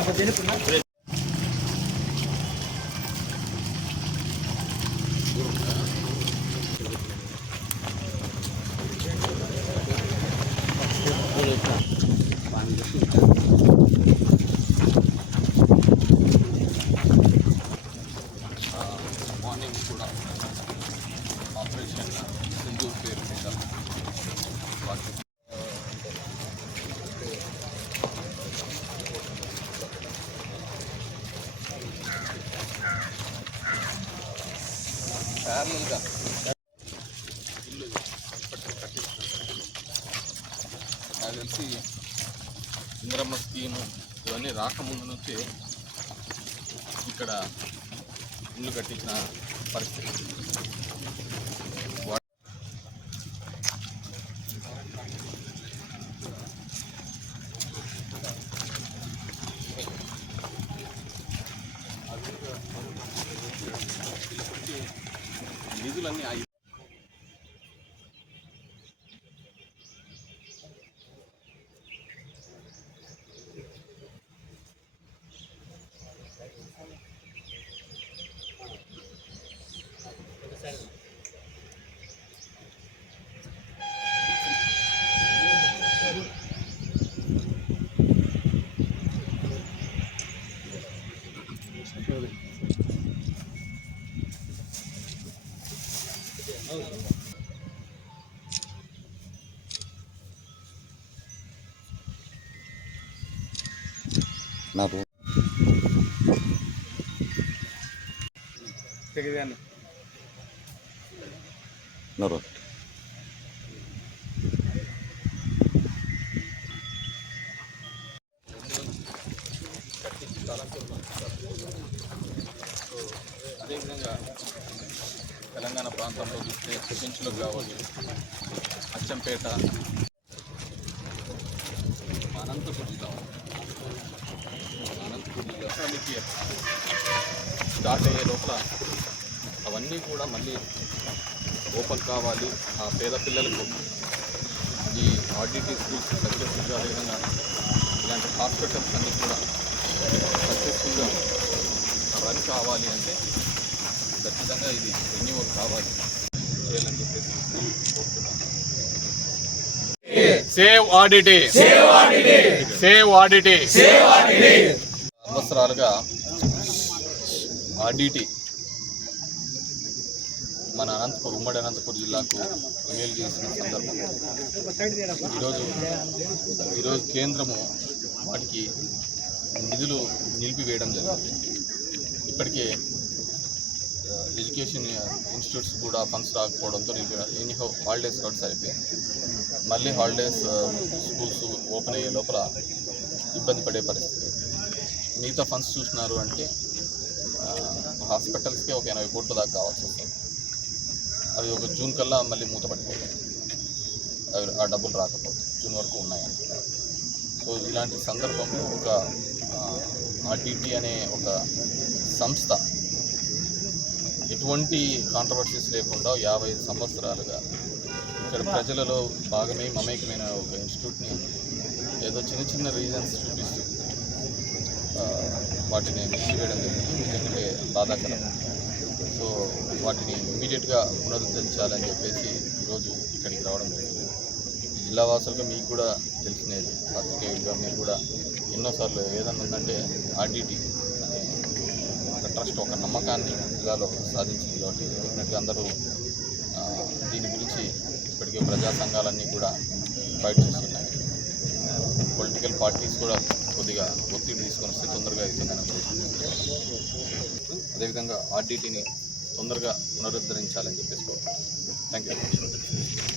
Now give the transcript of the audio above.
Morning ప్యారలల్గా ఇల్లు నాకు తెలిసి ఇంద్రమ్మ స్కీము ఇవన్నీ రాకముందు నుంచి ఇక్కడ ఇల్లు కట్టించిన పరిస్థితి. నిధులన్నీ ఆగి నా రూమ్ నా రూమ్ అదేవిధంగా తెలంగాణ ప్రాంతంలో చూస్తే చెంచులకు కావచ్చు అచ్చంపేట అనంతపురం జిల్లా అనంతపురం జిల్లా స్టార్ట్ అయ్యే లోపల అవన్నీ కూడా మళ్ళీ ఓపెన్ కావాలి. ఆ పేద పిల్లలకు ఈ ఆర్డిటీ స్కూల్స్ సక్సెస్ఫుల్గా అదేవిధంగా ఇలాంటి హాస్పిటల్స్ అన్నీ కూడా సక్సెస్ఫుల్గా రన్ కావాలి అంటే ఖచ్చితంగా ఇది రెన్యూవల్ కావాలి చేయాలని చెప్పేసి కోరుతున్నాను. సేవ్ ఆడిటీ సేవ్ ఆడిటీ సంవత్సరాలుగా ఆడిటీ మన అనంతపురం ఉమ్మడి అనంతపురం జిల్లాకు మేలు చేసిన సందర్భం ఈరోజు ఈరోజు కేంద్రము వాటికి నిధులు నిలిపివేయడం జరిగింది. ఇప్పటికే ఎడ్యుకేషన్ ఇన్స్టిట్యూట్స్ కూడా ఫండ్స్ రాకపోవడంతో ఎనీ హాలిడేస్ కూడా సరిపోయింది. మళ్ళీ హాలిడేస్ స్కూల్స్ ఓపెన్ అయ్యే లోపల ఇబ్బంది పడే పరిస్థితి. మిగతా ఫండ్స్ చూసినారు అంటే హాస్పిటల్స్కి హాస్పిటల్స్కే ఒక ఎనభై కోట్ల దాకా కావాల్సి వస్తుంది. అవి ఒక జూన్ కల్లా మళ్ళీ మూత పడిపోతాయి అవి ఆ డబ్బులు రాకపోతే జూన్ వరకు ఉన్నాయని. సో ఇలాంటి సందర్భంలో ఒక ఆర్టీటీ అనే ఒక సంస్థ ఎటువంటి కాంట్రవర్సీస్ లేకుండా యాభై సంవత్సరాలుగా ఇక్కడ ప్రజలలో భాగమే మమేకమైన ఒక ఇన్స్టిట్యూట్ని ఏదో చిన్న చిన్న రీజన్స్ చూపిస్తూ వాటిని నిలిపివేయడం జరిగింది. ఎందుకంటే బాధాకరం. సో వాటిని ఇమీడియట్గా పునరుద్ధరించాలని చెప్పేసి ఈరోజు ఇక్కడికి రావడం జరిగింది. జిల్లా వాసులుగా మీకు కూడా తెలిసినది. పత్రికేయులుగా మీరు కూడా ఎన్నోసార్లు ఏదన్నా ఉందంటే ఆర్డీటీ అనే ఒక ట్రస్ట్ ఒక నమ్మకాన్ని జిల్లాలో సాధించింది కాబట్టి అందరూ దీని గురించి ఇప్పటికే ప్రజా సంఘాలన్నీ కూడా ఫైట్ చేస్తున్నాయి. పొలిటికల్ పార్టీస్ కూడా కొద్దిగా ఒత్తిడి తీసుకొని వస్తే తొందరగా అవుతుందని అదేవిధంగా ఆర్డీటీని తొందరగా పునరుద్ధరించాలని చెప్పేసి థ్యాంక్ యూ